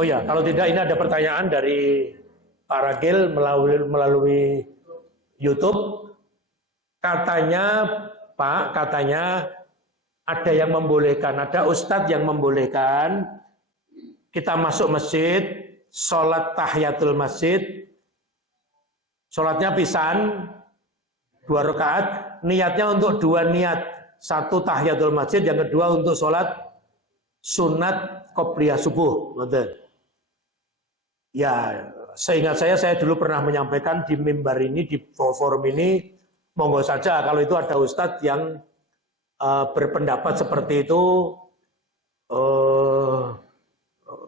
Oh ya, kalau tidak ini ada pertanyaan dari Pak Ragil melalui YouTube. Katanya Pak, katanya ada yang membolehkan, ada ustadz yang membolehkan kita masuk masjid, sholat tahiyatul masjid, sholatnya pisan 2 rakaat, niatnya untuk 2 niat, 1 tahiyatul masjid, yang kedua untuk sholat sunat qobliyah subuh. Ya, seingat saya dulu pernah menyampaikan di mimbar ini, di forum ini, monggo saja kalau itu ada ustadz yang berpendapat seperti itu.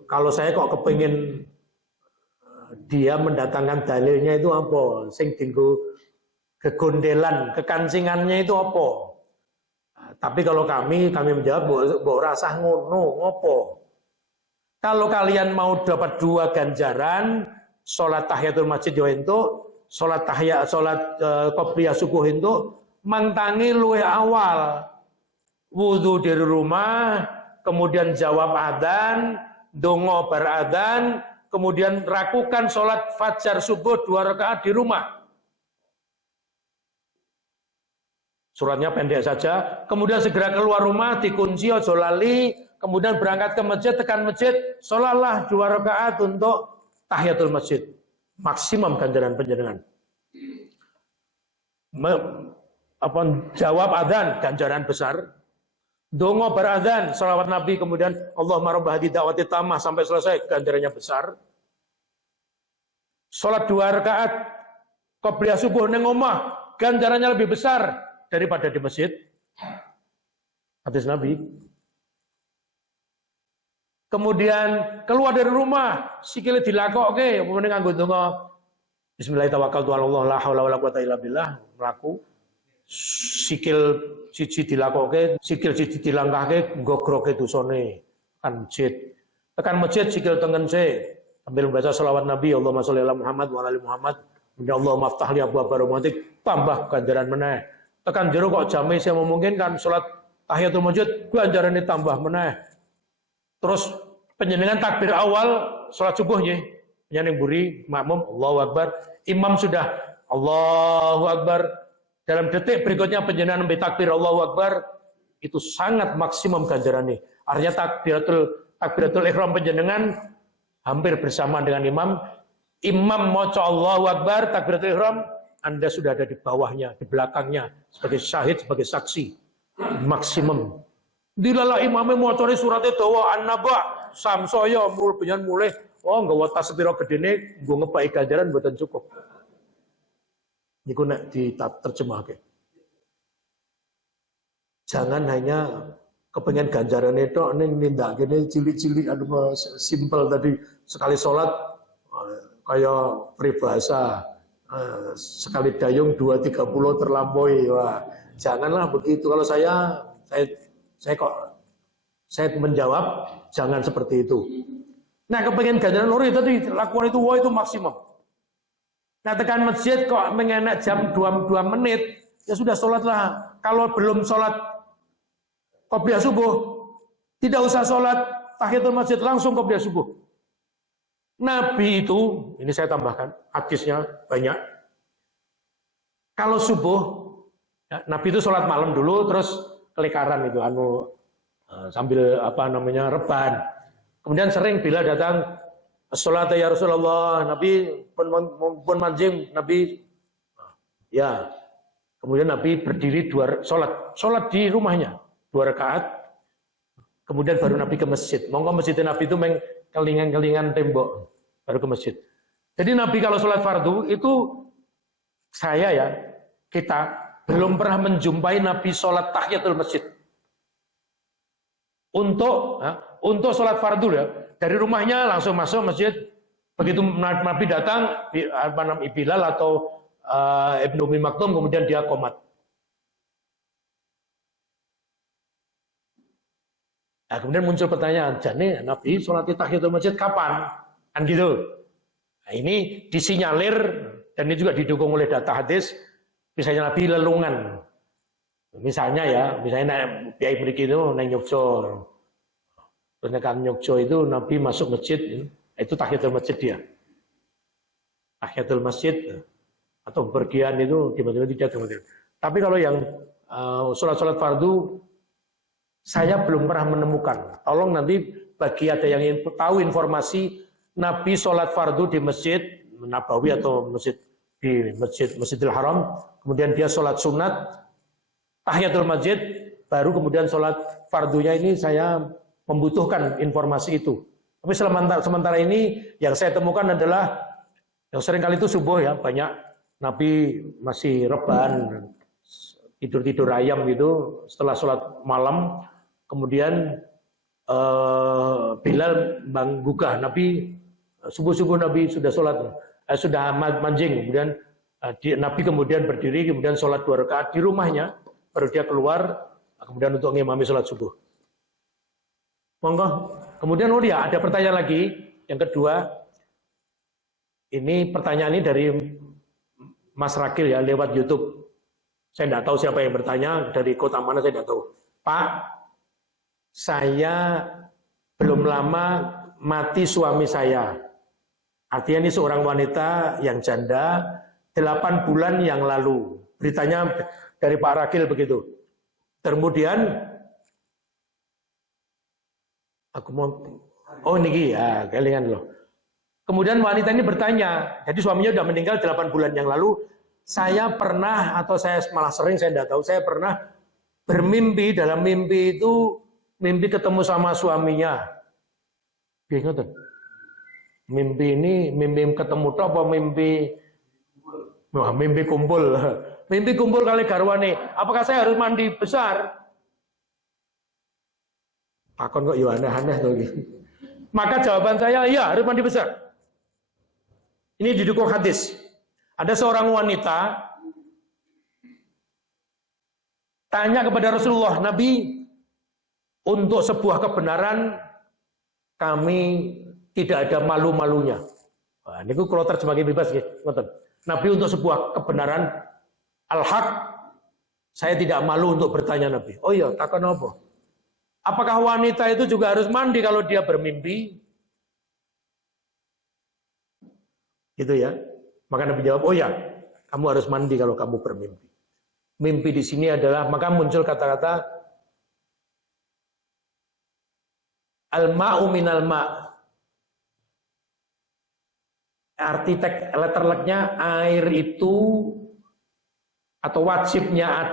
Kalau saya kok kepingin dia mendatangkan dalilnya itu apa? Sing dinggo kegondelan, kekancingannya itu apa? Tapi kalau kami menjawab, mbok rasah ngono, ngopo? Kalau kalian mau dapat 2 ganjaran, sholat tahiyatul masjid yo entuk, sholat qobliyah subuh entuk, mangtangi luwih awal. Wudu dari rumah, kemudian jawab adzan, dongo bar adzan, kemudian lakukan sholat fajar subuh 2 rakaat di rumah. Suratnya pendek saja, kemudian segera keluar rumah, dikunci ojo lali, kemudian berangkat ke masjid, tekan masjid, sholatlah 2 rakaat untuk tahiyatul masjid. Maksimum ganjaran panjenengan. Jawab adzan, ganjaran besar. Dongo beradzan, salawat Nabi, kemudian Allahumma rabb hadhihi da'wati tammah sampai selesai, ganjarannya besar. Sholat 2 rakaat qobliyah subuh neng omah, ganjarannya lebih besar daripada di masjid. Hadis Nabi. Kemudian keluar dari rumah, sikile dilakokke, apa meneh nganggo donga bismillahirrahmanirrahim, la haula wala quwata illa billah, mlaku. Sikil siji dilakokke, sikil siji dilangkahke, nggogroke dosane kan masjid. Tekan masjid sikil tengen se sambil membaca selawat Nabi, Allahumma sholli ala Muhammad wa ala ali Muhammad. Ya Allah maftah li abwaab rahmatik, tambah ganjaran meneh. Tekan jero kok jame saya memungkinkan salat tahiyatul masjid, ganjarane tambah meneh. Terus penjenengan takbir awal salat subuh nggih, nyanyi buri makmum Allahu Akbar, imam sudah Allahu Akbar. Dalam detik berikutnya penjenengan takbir Allahu Akbar, itu sangat maksimum ganjarannya. Artinya takbiratul ihram penjenengan hampir bersama dengan imam. Imam maca Allahu Akbar, takbiratul ihram, Anda sudah ada di bawahnya, di belakangnya, sebagai syahid, sebagai saksi. Maksimum. Dilala imamnya macane surate dawa an-naba, samsaya penjenengan mulai, oh nggawa tas sepira gedene, nggo ngepaki ganjaran mboten cukup. Niku nek diterjemahke. Jangan hanya kepengen ganjaran itu ning nindakane cilik-cilik simpel tadi, sekali sholat kayak peribahasa sekali dayung 2-30 terlampaui. Wah, janganlah begitu. Kalau saya menjawab jangan seperti itu. Nah, kepengen ganjaran lori tadi lakukan itu, wah itu maksimum. Nah, tekan masjid kok mengenak jam 2 menit, ya sudah sholatlah. Kalau belum sholat qobliyah subuh, tidak usah sholat tahiyatul masjid, langsung qobliyah subuh. Nabi itu, ini saya tambahkan, hadisnya banyak. Kalau subuh, ya, Nabi itu sholat malam dulu, terus kelikaran itu, sambil rebahan. Kemudian sering bila datang sholat ya Rasulullah, Nabi pun manjing, Nabi ya. Kemudian Nabi berdiri sholat di rumahnya 2 rakaat. Kemudian baru Nabi ke masjid. Monggo masjid Nabi itu kelingan-kelingan tembok baru ke masjid. Jadi Nabi kalau sholat fardu itu kita belum pernah menjumpai Nabi sholat tahiyatul masjid. Untuk sholat fardu ya, dari rumahnya langsung masuk masjid. Begitu Nabi datang, Bilal atau Ibnu Ummi Maktum, kemudian dia qomat. Nah, kemudian muncul pertanyaan, jadi Nabi sholat tahiyatul masjid kapan? Kan gitu. Nah, ini disinyalir dan ini juga didukung oleh data hadis. Misalnya Nabi lelungan. Misalnya biaya beriki itu neng Yogyo. Terus kan Yogyo itu Nabi masuk masjid Itu tahiyatul masjid dia. Tahiyatul masjid atau bepergian itu tiba-tiba tidak kemudian. Tapi kalau yang sholat-sholat fardu, saya belum pernah menemukan. Tolong nanti bagi ada yang ingin tahu informasi Nabi sholat fardu di masjid Nabawi atau masjid di Masjidil Haram, kemudian dia sholat sunat, tahiyatul masjid, baru kemudian sholat fardunya ini saya membutuhkan informasi itu. Tapi sementara ini yang saya temukan adalah yang seringkali itu subuh ya, banyak Nabi masih rebahan, tidur-tidur ayam gitu setelah sholat malam, kemudian Bilal menggugah Nabi, subuh-subuh Nabi sudah sholat, sudah mancing, kemudian Nabi kemudian berdiri, kemudian sholat 2 rakaat di rumahnya, baru dia keluar, kemudian untuk ngimami sholat subuh. Monggo. Kemudian ada pertanyaan lagi, yang kedua, ini pertanyaan ini dari Mas Rakil ya, lewat YouTube. Saya tidak tahu siapa yang bertanya, dari kota mana saya tidak tahu. Pak, saya belum lama mati suami saya. Artinya ini seorang wanita yang janda, 8 bulan yang lalu. Beritanya dari Pak Rakil begitu. Kemudian, aku mau, oh ini ya, kalian loh. Kemudian wanita ini bertanya, jadi suaminya sudah meninggal 8 bulan yang lalu, saya pernah, atau saya malah sering, saya tidak tahu, saya pernah bermimpi, dalam mimpi itu, mimpi ketemu sama suaminya. Bingung. Mimpi ini, mimpi ketemu apa mimpi, wah, mimpi kumpul. Mimpi kumpul kali garwane, apakah saya harus mandi besar? Takon kok aneh-aneh tuh. Maka jawaban saya, iya harus mandi besar. Ini didukung hadis. Ada seorang wanita tanya kepada Rasulullah, Nabi, untuk sebuah kebenaran kami tidak ada malu-malunya. Nah, ini kalau terjemahkan bebas ya. Nabi untuk sebuah kebenaran al-haq, saya tidak malu untuk bertanya Nabi. Oh iya, takkan apa? Apakah wanita itu juga harus mandi kalau dia bermimpi? Gitu ya. Maka Nabi jawab, oh ya, kamu harus mandi kalau kamu bermimpi. Mimpi di sini adalah, maka muncul kata-kata al-ma'u minal ma'. Arti letter luck-nya air itu, atau wajibnya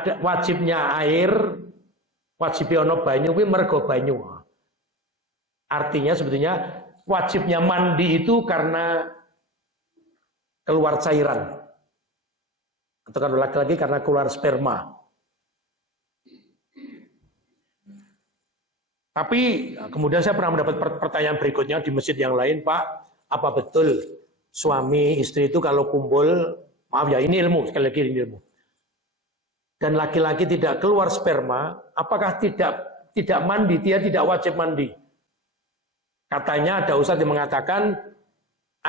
air, wajibnya ono banyu kuwi mergo banyu. Artinya sebetulnya wajibnya mandi itu karena keluar cairan. Atau kalau laki-laki karena keluar sperma. Tapi kemudian saya pernah mendapat pertanyaan berikutnya di masjid yang lain, Pak, apa betul suami istri itu kalau kumpul, maaf ya ini ilmu, sekali lagi ini ilmu. Dan laki-laki tidak keluar sperma, apakah tidak mandi, dia tidak wajib mandi? Katanya ada ustadz yang mengatakan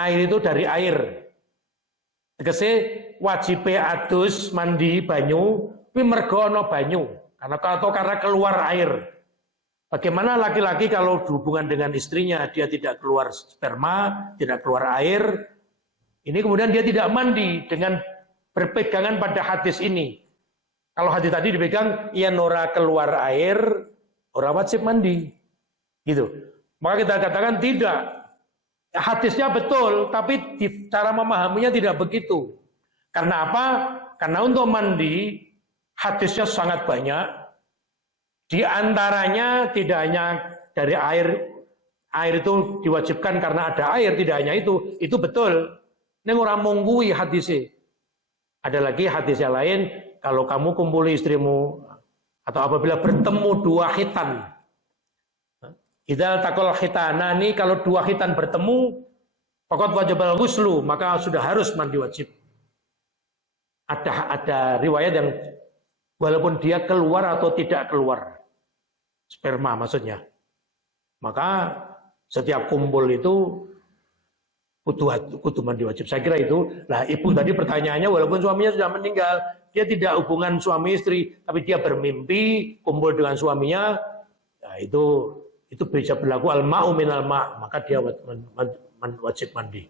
air itu dari air. Tegese wajib adus mandi banyu, kuwi mergo ana banyu, karena keluar air. Bagaimana laki-laki kalau berhubungan dengan istrinya dia tidak keluar sperma, tidak keluar air, ini kemudian dia tidak mandi dengan berpegangan pada hadis ini. Kalau hadis tadi dipegang, ia nora keluar air, ora wajib mandi. Gitu. Maka kita katakan tidak. Hadisnya betul, tapi cara memahaminya tidak begitu. Karena apa? Karena untuk mandi, hadisnya sangat banyak. Di antaranya tidak hanya dari air itu diwajibkan karena ada air, tidak hanya itu betul. Ini orang menggui hadisnya. Ada lagi hadis yang lain, kalau kamu kumpuli istrimu, atau apabila bertemu 2 khitan, idza taqal khitanani, kalau 2 khitan bertemu, faqad wajibal ghuslu, maka sudah harus mandi wajib. Ada riwayat yang walaupun dia keluar atau tidak keluar sperma maksudnya, maka setiap kumpul itu kudu mandi wajib. Saya kira itu. Nah, ibu tadi pertanyaannya, walaupun suaminya sudah meninggal, dia tidak hubungan suami istri, tapi dia bermimpi kumpul dengan suaminya, nah itu bisa berlaku al-ma'u minal ma', maka dia wajib mandi.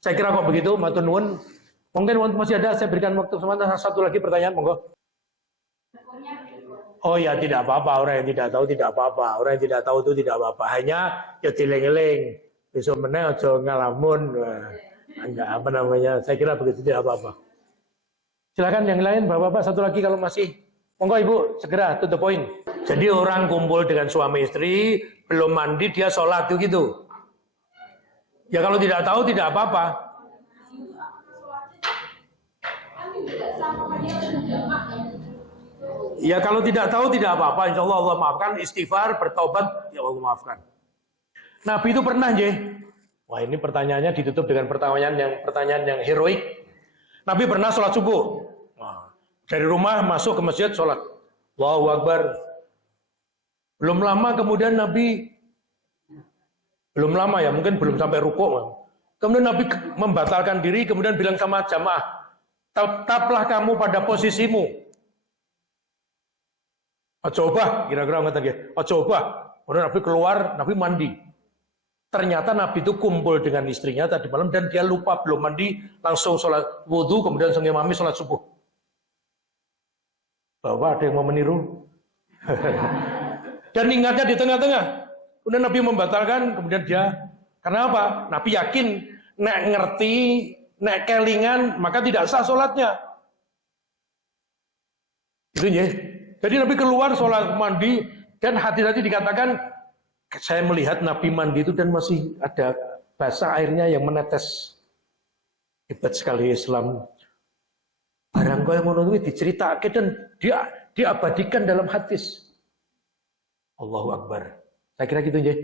Saya kira kok begitu, matur nuwun. Mungkin masih ada, saya berikan waktu sebentar, satu lagi pertanyaan, monggo. Oh ya, tidak apa-apa, orang yang tidak tahu tidak apa-apa. Orang yang tidak tahu itu tidak apa-apa. Hanya ya dieling-eling. Besok meneh aja ngalamun. Enggak apa namanya. Saya kira begitu, tidak apa-apa. Silakan yang lain, Bapak-bapak, satu lagi kalau masih. Monggo Ibu, segera to the point. Jadi orang kumpul dengan suami istri, belum mandi dia sholat gitu. Ya kalau tidak tahu tidak apa-apa. Ya kalau tidak tahu tidak apa-apa, insya Allah Allah maafkan, istighfar, bertobat, ya Allah maafkan. Nabi itu pernah, wah ini pertanyaannya ditutup dengan pertanyaan yang heroik. Nabi pernah sholat subuh, dari rumah masuk ke masjid sholat, Allahu Akbar. Belum lama kemudian Nabi, belum lama ya, mungkin belum sampai rukuk. Kemudian Nabi membatalkan diri, kemudian bilang sama jamaah, tetaplah kamu pada posisimu. Coba, kira-kira ngatakan dia, coba. Kemudian Nabi keluar, Nabi mandi. Ternyata Nabi itu kumpul dengan istrinya tadi malam dan dia lupa belum mandi, langsung sholat wudhu, kemudian langsung imami sholat subuh. Bapak ada yang mau meniru? Dan ingatnya di tengah-tengah. Kemudian Nabi membatalkan, kemudian dia, karena apa? Nabi yakin, nek ngerti, nek kelingan, maka tidak sah sholatnya. Itu ya. Jadi Nabi keluar sholat mandi dan hati-hati dikatakan, saya melihat Nabi mandi itu dan masih ada basah airnya yang menetes. Hebat sekali Islam. Barang kau yang menurut diceritakan dan diabadikan dalam hadis. Allahu Akbar. Saya kira gitu ya.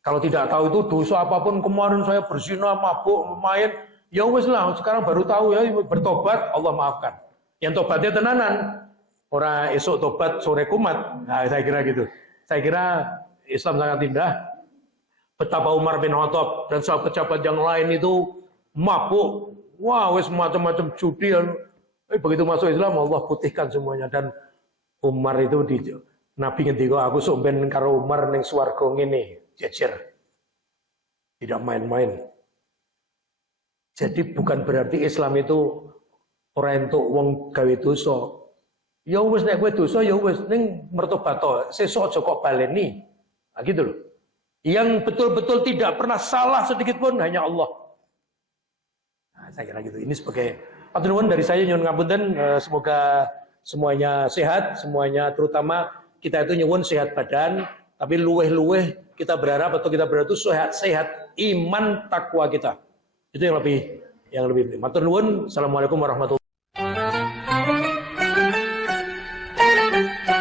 Kalau tidak tahu itu dosa apapun, kemarin saya berzina, mabuk, main, ya wes lah. Sekarang baru tahu ya, bertobat, Allah maafkan. Yang tobatnya tenanan. Orang esok tobat sore kumat. Nah, saya kira gitu. Saya kira Islam sangat indah. Betapa Umar bin Khattab dan sahabat-sahabat yang lain itu mabuk. Wah, wes macam-macam judi. Begitu masuk Islam, Allah putihkan semuanya. Dan Umar itu Nabi ngendika, aku sok ben karo Umar ning swarga ngene, jejer. Tidak main-main. Jadi bukan berarti Islam itu ora entuk wong gawe dosa. Ya wis nek kowe dosa ya wis ning mertobat to, sesuk aja kok baleni. Nah, gitu loh. Yang betul-betul tidak pernah salah sedikit pun hanya Allah. Nah, saya kira gitu. Ini sebagai patunuan dari saya nyuwun ngapunten, semoga semuanya sehat, semuanya terutama kita itu nyuwun sehat badan, tapi luweh-luweh kita berharap atau kita berharap itu sehat iman takwa kita. Itu yang lebih penting. Matur nuwun. Assalamualaikum warahmatullahi wabarakatuh.